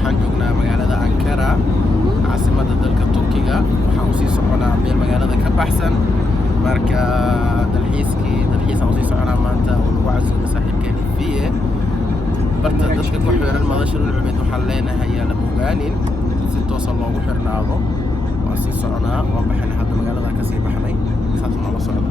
waxaan joognaa magaalada Ankara caasimadda dalka Turkiga waxaan u sii soconaa meel magaalada ka baxsan marka dalxiis aan u sii soconaa maanta oo lagu casuumo saaxiibkeena Fiye barta dadka ku xiran madasha Ulcumid waxaan leenahay yaa la ogaanin si toos ah loogu xirnaado waan sii soconaa waan baxnay hadda magaalada ka sii baxnay saas ma la socdo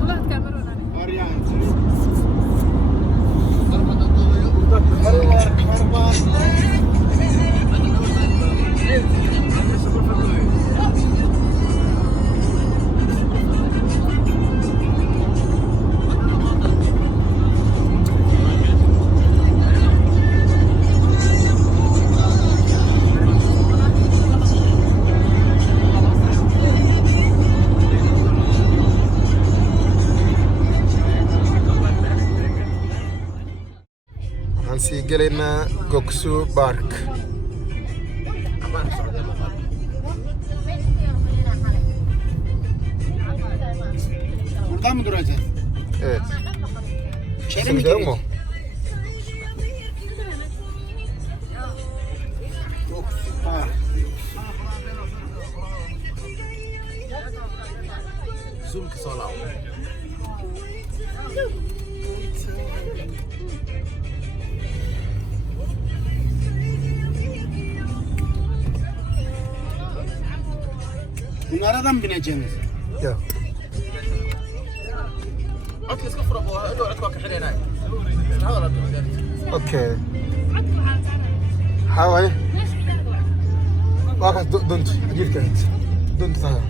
sii gelaynaa Göksu Park. Burada mı duracağız? Evet. İçeri mi Gidelim mi? Göksu Park. zoom ka soo laabo Bunlara mı bineceğiniz? Yok. codka iska fura boo inuu codka ka xireenay hadal aad u Okay. Haway. Waa ka dunta jilka. Dunta tahay.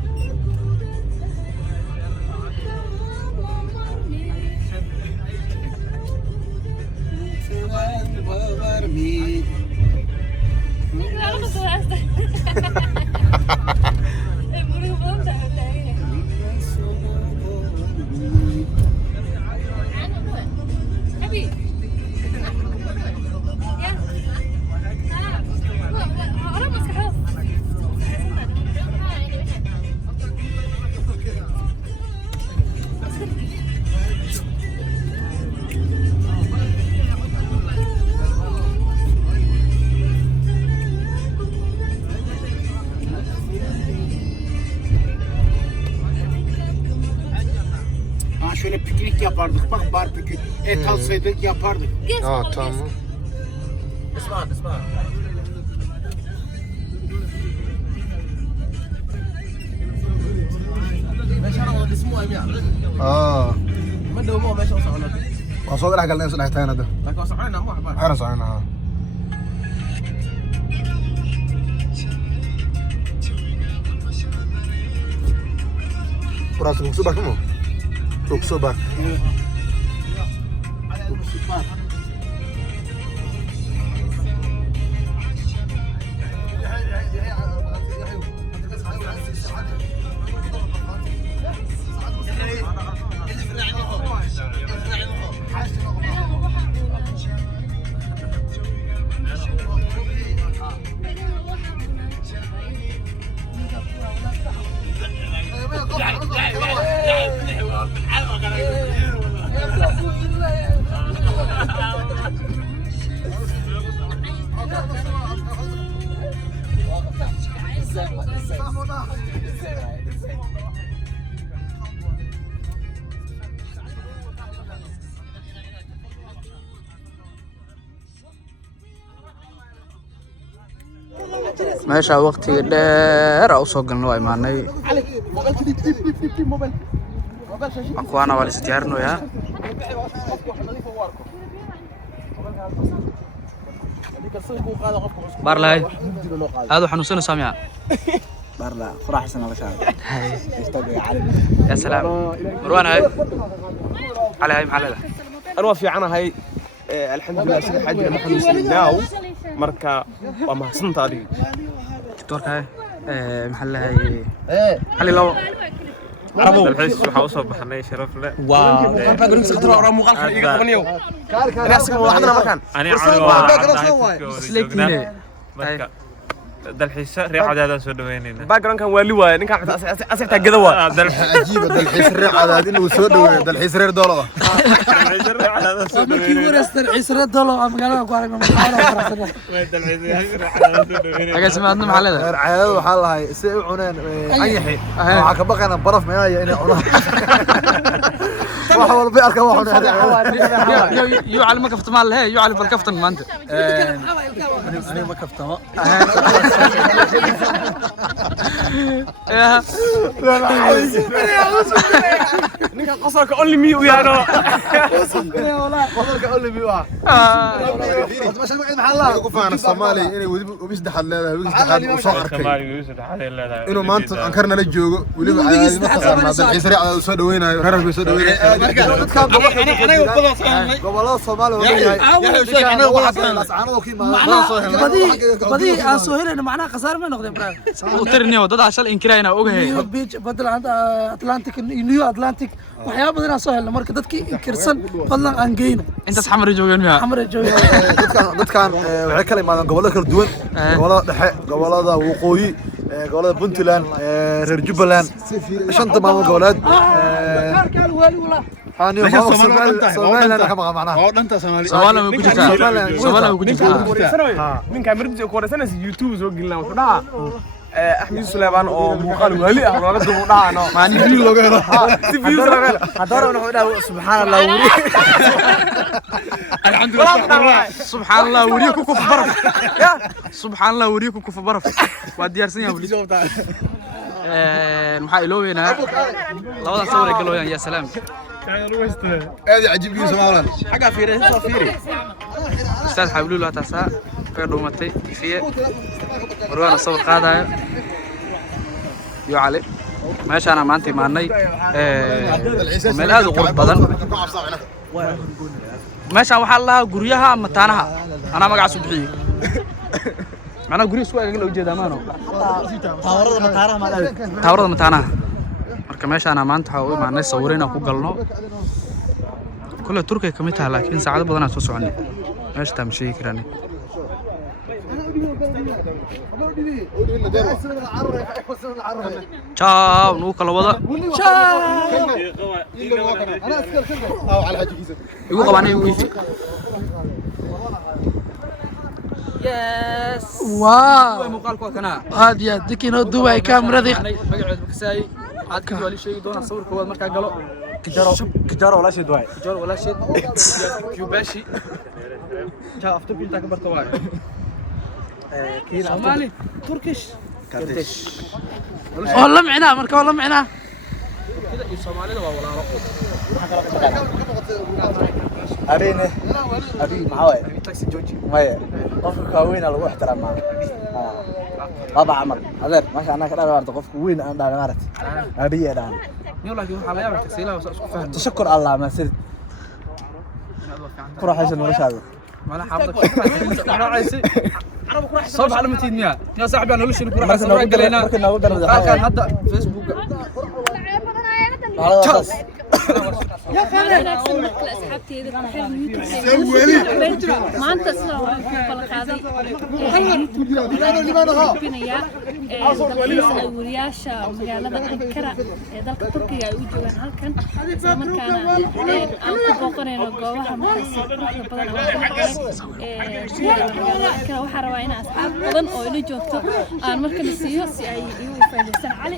Şöyle piknik yapardık. Bak barbekü. Et alsaydık yapardık. Aa tamam. اسمع meesha aan dhismo ay miyaa ma dhowo meesha oo soconaa Waa soo dhex galnay saddex taana hadda. laakiin soconaa ma waxba Waxaan soconaa. Burası Göksu Park mı? Göksu Park. Evet. Göksu Park. meesha waqtiga dheer u soo galno waa imaanay kuwaana waa la is diyaarinayaa barlay aad u xanuunsanaysaa miyaa Barla faraxsan ala shaar. يا سلام مروان هاي علي هاي محلها أنا في عنا هاي الحمد لله سيد حاجة نحن نسيناو مركا وما حسنت هذه دكتور هاي محلها هاي حلي لو عربو الحس waxa u soo baxnay sharaf leh واو كان بقول لك خطر ورا مقالك إيجا قبنيو أنا أسكت واحدنا مكان ani caawa isleegtiine marka dalxiisa reer cadaadaan soo dhaweynayna background kan wali waay ninka asixta gada waa عجيب dalxiis reer cadaad inuu soo dhaweeyo dalxiis reer doolo dalxiisa reer cadaadaan soo dhaweynayna agaasimaadna maxaa leedahay reer cadaad waxaa lahay si ay u cuneen anyaxi waxa ka baqayna baraf meelaya inay cunaan wax walba arka wax يو على ما كفت مال هي يو على بالكفتن ما انت انا ما كفتما ninka qosarka only me u yaano qodolka only me waa masha Allah maxaa la ugu faana Soomaali inay wadi saddexaad leedahay wadi saddexaad u soo arkay inuu maanta ankarna la joogo waliba caadi ma taqaana dalxiis reer cadaad soo dhaweynayo reer bay soo dhaweynayo gobolada Soomaali oo بدي أسوهرنا معناها خسارة ما نقدر برا. وترني ودد عشان إنكراينا وجهه نيو بيتش بدل عند أتلانتيك نيو أتلانتيك وحياة بدنا أسوهرنا مركز دتك إنكرسن بدنا أنجينا. أنت حمر جوجن مياه. حمر جوجن. dadkan waxay kala imaadaan gobolada kala duwan gobolada dhexe gobolada waqooyi gobolada Puntland reer Jubbaland shanta maamul goboleed أنا ما Soomaaliland ka maqan macnaha oo dhanta Soomaali سوالا ما كنت سوالا ما كنت ninka mirabti ku qoraysanaysa YouTube soo gelina wuxuu dhahaa Axmed Suleyman oo muuqaal wali ah looga duubo dhaano معني فيديو لوجه si views laga helo hadara wuxuu dhahaa subhanallah wuri سبحان الله وريكو كوف برف سبحان الله وريكو كوف برف وديار سنة ولي maxaa ilooweynaa labada sawir ee galooyan ya salaam aad cajiib iyo Soomaaliland xaga fiirin soo fiiri ustaad xabluullah taasa ka dhuumatay fiye warwana sawir qaadaya iyo cali meeshaan maanta imaanay meel aad u qurux badan meeshaan waxaa la guryaha mataanaha ana magac subxii أنا أقول سؤال قال له جد أمانه تاورد متانا مركمش أنا ما أنت حاول مع الناس صورينا وقلنا كل تركيا كميتها لكن ساعات بدنا نسوس عني إيش تمشي كراني ciao نوك الوضع ciao يقول قباني يقول Yes. Wow. مقالكوا كنا هذه دكينو دبي كاميرا ذي. مقعد بكساي عاد كنت ولي شيء دون أصور كواد مركا قالوا كجارة ولا شيء دواي كجار ولا شيء كيوباشي جا أفتح بنت أكبر تواي Somali Turkish والله معنا مركا والله معنا كذا الصومالي ده ولا رقم أبينه أبي معاوي تاكسي جوجي مايا قفك كوين على واحد ترى معه بابا عمر هذا ما شاء الله كذا بعرف قفك وين أنا عرفت أبي أنا يلا كيف حاليا بتسيلها وفهم تشكر الله ما سرت كره حسن وش هذا ما حافظك أنا عايزي صوب على 200 100 يا صاحبي أنا ليش نكون حسن قلنا كان هذا فيسبوك يا خالد أصحابتي إذا بحب يوتيوب ما أنت أصلا فلق هذا هاي ورياشة مجالة أنكرة ذلك تركيا يوجوان هالكن زمان كان أنت بقرن الجوها محسن أنكرة وحروا هنا أصحاب بدن أولي جوتو أنا مركز السياسي أي يوفي علي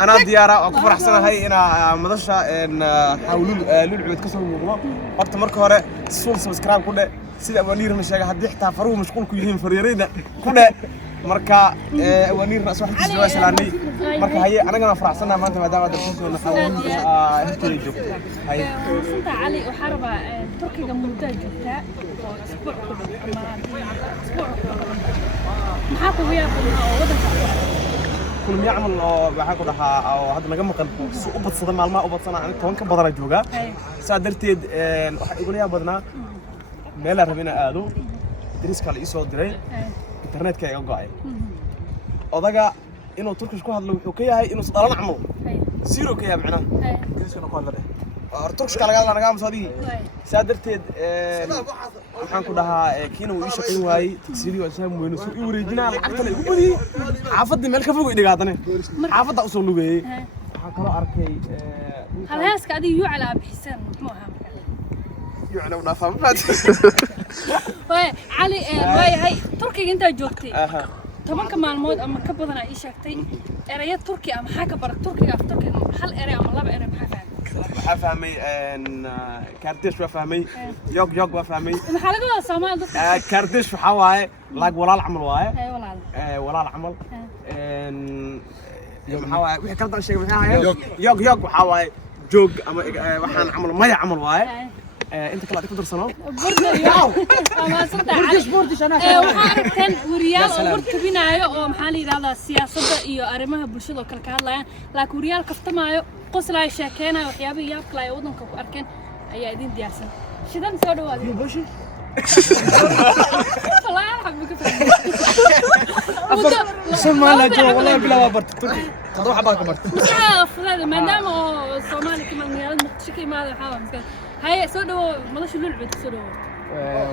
أنا ديارة أكبر أحسن هاي أنا مدرسة إن حاولوا للعبة كسر الموضوع وقت مركورة صور سبسكرايب كله سيد أولير مش هذا حد يحتاج فروه مشغول كلهم فريرين كله مركا أولير ناس واحد يسوي سلاني مركا هاي أنا جنا فرح سنة ما أنت ما دام درسوك ولا حاولوا هتيجي جو هاي سنت علي وحربة تركيا جمودة جدا أسبوع أسبوع محاكو ويا كل يعمل بحاجة ده أو هذا نجمع كان أبغى صدام معلومة أبغى صنع أنا كمان كبدر جوجا سادرتي يقول يا بدنا ميلا ربنا قالوا دريس كله يسوى دري إنترنت كي يوقعي أضاجا إنه تركيش كه هذا وكيا هاي إنه صدرنا عمو سيرو كيا معنا دريس كنا كه هذا تركيش كله قال أنا قام صدي سادرتي waxaan ku dhahaa kiina uu ii shaqayn waayey tagsiyadii waa saam weyne soo ii wareejinaa lacagta la igu badiyey xaafadii meel ka fog ay dhigaadane xaafadda usoo lugeeyey waxaan kaloo arkay hal heeska adiga yuu calaa bixisan muxuu ahaa yuucna u dhaafaa mafaad waay cali waay hay turkiga intaa joogtay tobanka maalmood ama ka badan ay sheegtay eraya turki ama maxaa ka baran turkiga af turkiga hal eray ama laba eray maxaa waxaa fahmay kaardish waa fahmay yog waa fahmay maxaa laga wadaa Soomaali dadka kaardish waxaa waaye laag walaal camal waaye walaal camal maxaa waaye wixii kala dan sheegay maxaa ahayd yog waxaa waaye joog ama waxaan camal maya camal waaye انت كلا تقدر صنو ما صدق وحاركن وريال oo warkabinaayo oo maxaa la yiraahdaa siyaasadda iyo arrimaha bulshada oo kala ka hadlayaan laakiin wariyaal kaftamaayo qoslay sheekeenayo waxyaabaha yaabka leh wadanka ku arkeen ayaa idin diyaarsan shidan soo dhawaad bushi والله حبك سمع لا جو والله بلا برت تركي قضوا حباك برت فلان ما دام الصومالي كمان ميال مقشكي ما هذا حاول هاي سودو مالش للعب سودو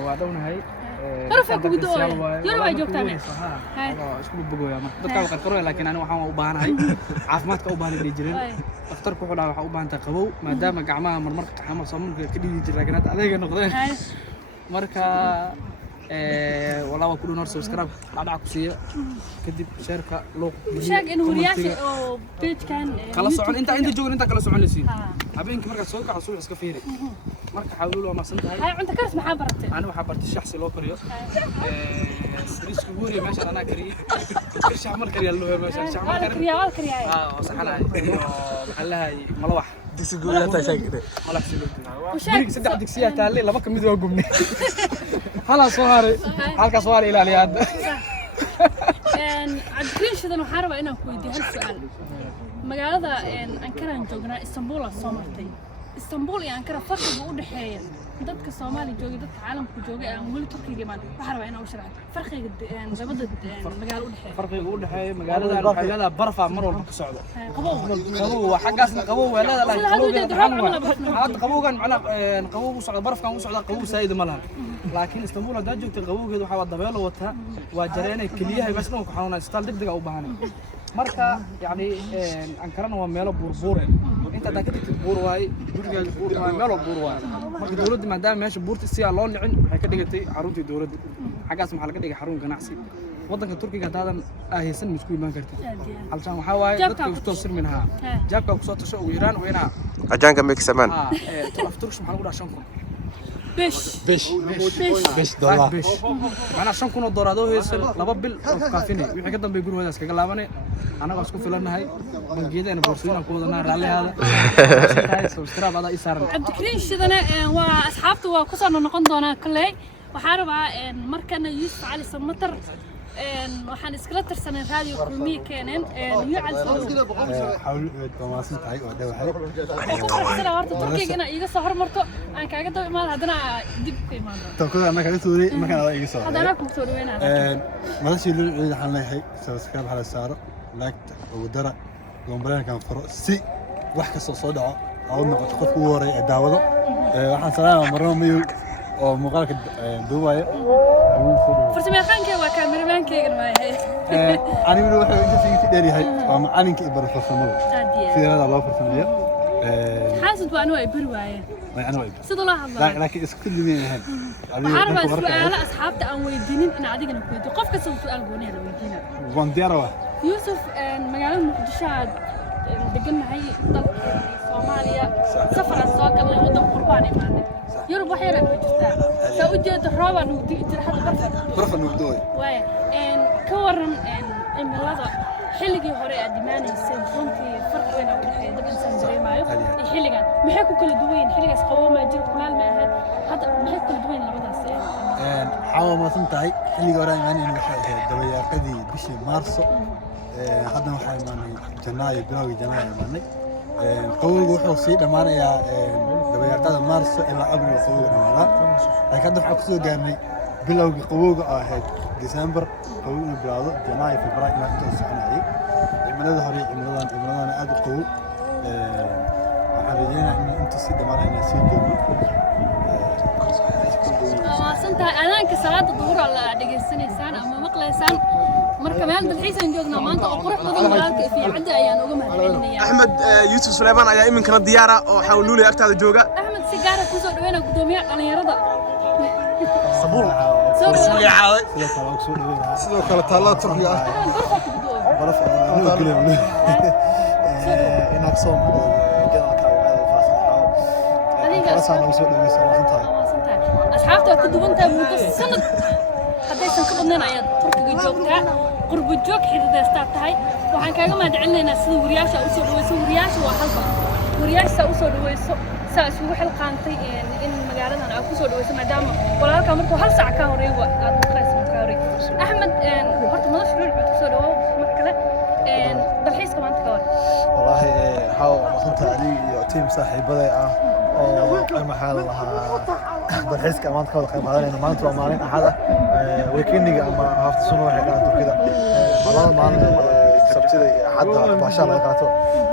وعدونا هاي رفعك بدوي يروح جوكتامي هاي اسكو بغويا ما dadka waxa karo laakiin aniga waxaan u baahanahay caafimaadka u baahan jirin dhakhtarku wuxuu dhahay waxa u baahan tahay qabow maadaama gacmaha marmarka taxamar soomalka ka dhigi jiray laakiin hadda adeega noqdeen marka والله وكل نور سبسكرايب بعد عكسيه كدب شركه لوق وشاق انه ورياشي او بيج كان خلاص سocon انت جوجن انت kala socon leysiin habeenkii marka soo kaco suuq iska fiiri marka xawlu loo masan tahay hay cunta karis maxaa baratay ana waxa bartay shaxsi loo kariyo risku guuriyo meesha ana kariyo shax mar kariyo loo meesha shax mar kariyo saxalahay maxallahay malawax digsi guuriyo ta sheegay malax sidoo saddex digsiya taale laba kamid waa gubnay هلا صواري halka صواري ilaaliya hadda عدكين شدن waxaan rabaa inaan ku weydiiyo hal su'aal magaalada Ankara aan joognaa Istanbul aan soo martay Istanbul iyo Ankara farqiga u dhaxeeya dadka Soomaali jooga dadka caalamka jooga aan wali Turkiga imaan waxaan rabaa inaan u sharaxo farqiga labada magaalo u dhaxeeya farqiga u dhaxeeya magaalada barfa mar walba ka socdo qabow waa xagaasna qabow weelada hadda qabowgan macna qabow u socdo barafkan u socdo qabow saayid ma lahan laakiin Istanbul hadda joogtay qabowgeedu waxa wada dabeelo wata waa jareenay kaliyaha bas inuu ku xanuunay isbitaal degdeg ah u baahanay marka yaani Ankarana waa meelo buurbuur inta dadka buur waay guriga buur waay meelo buur waay marka dawladda maadaama meesha buurta si aan loo nicin waxay ka dhigatay xaruntii dawladda xagaas maxaa laga dhigay xarun ganacsi wadanka Turkiga hadaan ahaysan misku iman kartid halkan waxa waaye dadka isku sirminaha jaabka ku soo tasho ugu yaraan weena ajaanka meeksaman turkish maxaa lagu dhaashan kun بش دولار أنا عشان كنا دورادو هيسل لبا بيل كافيني وحكي كده بيقولوا هذا سكلا لابني أنا بس كفيل أنا هاي بنجيدا أنا برسولنا كود أنا رالي هذا سبسكرايب هذا إسارنا عبد الكريم شدنا وأصحابته وقصنا نقندنا كله وحارب مركنا يوسف علي سمتر waxaan iskala tirsanay radio kulmiye keenan iyo حاول تواصل تاعي وداوحي أنا horta Turkiga ina iga soo hormarto aan kaaga daba imaan hadana dib ku imaado توكل أنا كذا سوري ما كان هذا يسوي hadana ku soo dhaweynaa ما شيء اللي حنا هي سبسكرايب على السعر لايك ودرا جنبنا كان فرق سي واحد صدع أو نقطة قف وري داوده waxaan salaam marno miyu oo muuqaalka duubaya farsamayaqaanka waa kaameramankeega ma yahay anigu wuxuu inta si dheeriyahay waa macalinka ibar farsamada fiirada loo farsameeyo xaasad waa anoo ibar waaye ana waa sidoo la hadlaa laakiin isku diimeeyeen waxaan rabaa su'aalo asxaabta aan weydiinin in adigana ku weydiiyo qof kasta su'aal gooni ah la weydiinaa waan diyaar Yusuf magaalada Muqdisho aad deganahay dalka Soomaaliya safar soo galay wadan qurbaan imaanay يوروب وحير الوجودة سأوجد الرابع نودي ترى هذا برفع نودوي واي كورن الملاذ حلقي هراء دماني سنتون في فرق بين أول ده بنسان زي ما يف الحلقة محكوا كل دوين حلقة سقوم ما يجرب كمال ما هذا محكوا كل دوين لبدا سين حاول ما تنتهي حلقة هراء يعني إنه دبيا كذي بشي مارسو هذا نوحي ماني جناي بناوي جناي ماني قوي وحول سيد ماني يا dabeecadda Mars ilaa Abriil soo dhamaada ay ka dhaxal soo gaarnay bilowgii qabowga ahayd December qabowga bilaado Janaayo Febraayo ilaa inta soconayay cimilada hore cimiladan aad u qabow waxaan rajeynayaa in inta si dhamaanayna sii joogo maasantahay adaanka salaada duhur la dhageysanaysaan ama maqlaysaan marka meel dalxiisan joognaa maanta oo qurux badan walaalka fiicada ayaan uga mahadcelinayaa Axmed Yusuf Suleyman ayaa iminkana diyaara oo xawluulay agtaada jooga Axmed sigaara ku soo dhaweena gudoomiyaha dhalinyarada sabuur sidoo kale taallada Turkiga baraf inaad soo أصحابته كدوان تابوت السنة هذا يسمى كبرنا يا تركي جوكتا قرب الجوك حيث دستات هاي وحن كاجا ما دعنا ناس ورياش أو ورياش وحلقة ورياش سأوصل ويسو سأسوي حلقة عن إن مجالنا أو كسر ويسو مدام ولا كامرته هل ساعة كهوري وأدو خاص مكهوري أحمد هرت ما نشوف الكسر هو مكلا بالحيس كمان تكور والله حاول مثلا علي تيم صاحب بدأ أو محل لها بالحس كمان كذا قيم هذا لأنه ما أنتوا مالين أحد ويكيني أما هفت سنة واحد كانت كذا والله ما أنا سبتي أحد بعشرة لقاته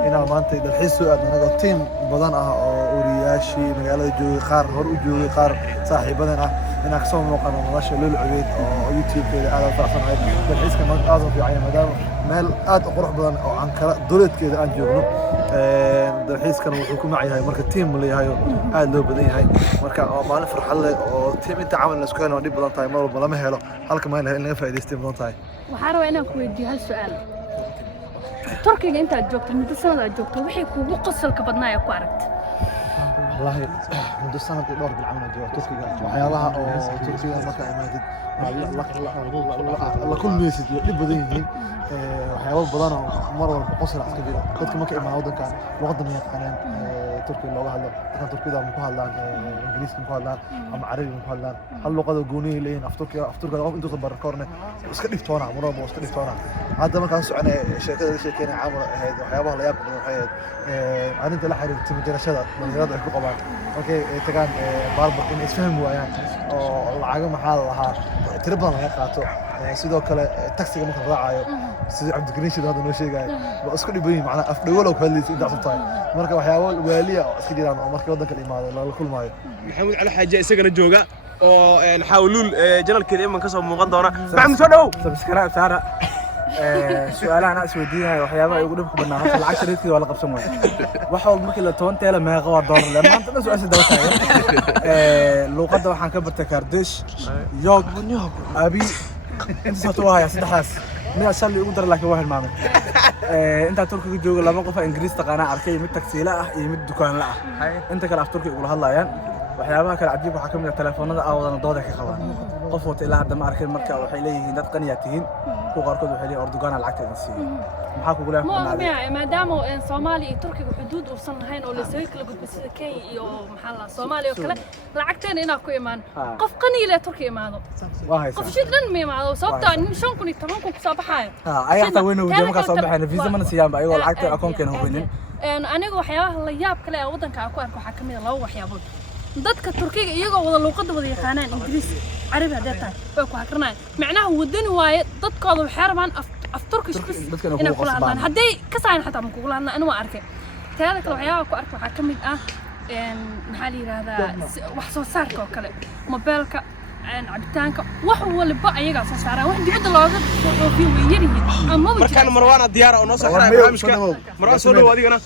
هنا ما أنت بالحس أنا تيم بدنا ورياشي مجال جو خار هر جو خار صاحب بدنا هناك صوم مقام ماشي للعبيد أو يوتيوب كذا على فرصة هاي بالحس كمان أعظم في عين مدام مال أد قرح بدنا أو عن كلا دولت كذا عن جوجلو dalxiis kan wuxuu ku macyahay marka team leeyahay aad loo badan yahay marka maalin farxad leh oo team inta camal la isku helo dib badan tahay mar walba lama helo halka ma in laga faa'iideystay badan tahay waxaan rabaa inaan ku weydiiyo hal su'aal Turkiga inta aad joogto muddo sanad aad joogto waxay kuugu qosolka badnaa ee ku aragtay wallahi muddo sanad iyo dhowr bil camal joogto Turkiga waxyaalaha oo Turkiga marka imaadid la kulmaysid iyo dib badan yihiin waxyaabo badan oo mar walba qosol iska jira dadka marka imaan wadankan luqadda ma yaqaanaan Turkiga looga hadlo dadka Turkiga ma ku hadlaan Ingiriisi ma ku hadlaan ama Carabi ma ku hadlaan hal luqada gooni leeyin Turkiga qof intuu soo barkoorne iska dhigtoona mar walba iska dhigtoona hadda markaan soconay sheekada caamul ahayd waxyaabaha la yaab badan waxay arinta la xiriirta madarashada dhalinyarada ay ku qabaan markay tagaan barbar in isfaham waayaan oo lacaga maxaa lahaa tiro badan laga qaato sidoo kale taxiga marka raacayo sida Cabdikariin Shiid hadda noo sheegay waa isku dhibayn macna af dhawalow kaliis inta sabtay marka waxyaabo waaliya iska jiraan oo markii wadanka imaado la kulmaayo Maxamed Cali Xaaji isagana jooga oo xawluul janalkeeda iman ka soo muuqan doona maxamed soo dhaw subscribe saara su'aalaha ana isweydiinayo waxyaabaha ugu dhibka badnaa hada lacag shariidkii waa la qabsan waay wax walba markii la 10 teela meeqa waa dollar la maanta dhan su'aasha daba taagan luqadda waxaan ka bartay Kurdish yog abi inta soo waaya saddexdaas mid asal ugu dar laakiin waa hilmaamay inta Turkiga jooga laba qof Ingiriis taqaana arkay mid taksiila ah iyo mid dukaan la ah inta kale af Turkiga ugu hadlayaan waxyaabaha kale cajiib waxa kamid ah telefoonada aawadana dooda ka qabaan qof wata ilaa hadda ma arkin marka waxay leeyihiin dad qaniya tihiin ku qaarkood waxay leeyihiin Erdogan lacagta siiyay maxaa kugu leeyahay maadaama Soomaaliya iyo Turkiga xuduud uusan lahayn oo la soo kala gudbay sida Kenya iyo maxaa la Soomaaliya oo kale lacagteena inaa ku imaan qof qani leh Turkiga imaado qof shidan ma imaado sababta in 5,000 ku soo baxay ay xataa weyn oo jeema ka soo baxay visa mana siiyaan ba ayagoo lacagta akoonkeena hubinin aniga waxyaabaha la yaab kale ee wadanka ku arko waxa kamid ah laba waxyaabood dadka Turkiga iyagoo wada luqadda wada yaqaanaan Ingiriis Carabi hadda way ku hakranayaan macnaha wadani waaye dadkooda waxay rabaan af Turkish inay kula hadlaan haday ka saayn xataa ma kula hadlaan aniga arkay taada kale waxyaabaha ku arko waxa kamid ah maxaa la yiraahdaa wax soo saarka oo kale mobilka cabitaanka wax walba ayaga soo saaraan wax dibadda looga soo fiyo weeyarihiin ama markaan Marwana diyaara oo noo soo xiraya barnaamijka Marwan soo dhaw adigana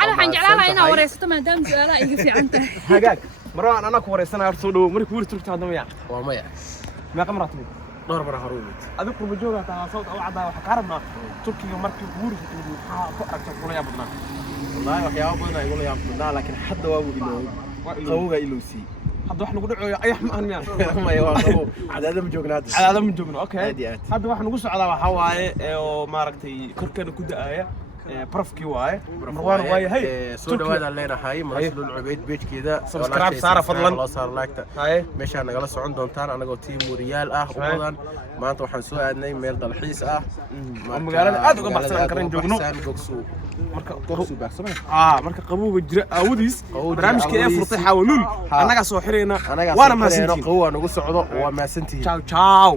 أنا حنجعلها هنا وريستو ما دام سؤالها يجي عنده. هاجاك مروان أنا كوريستنا أرسلوا مريك ورث تركت هذا وياه. ومايا. ما كم راتب؟ دور برا هروبت. أذكر بجوجة صوت أو عدا وحكارنا تركي مركب ورث فقرك تقول يا بدنا. والله وحياة بدنا يقول يا بدنا لكن حد وابو إلو قوة إلو سي. حد واحد نقول أي حمام يعني. ما يواقفوا عدد من جوجنا. عدد من جوجنا أوكي. حد واحد نقول على حواي وماركتي كركنا كده آية. برفكي واي مروان واي هي سودا هذا اللينا هاي مرسل العبيد بيج كذا سبسكرايب صار فضلا الله صار لايكتا هاي مش انا جالس عندهم تان انا قلت تيم ريال وبدن ما انت waxaan soo aadnay meel dalxiis ah magaalada aad uga baxsan aan karin joogno marka qabowga jira aawadiis barnaamijka ee furtay xawluul anaga soo xireyna waana maasantii qabow aan ugu socdo waa maasantii ciao ciao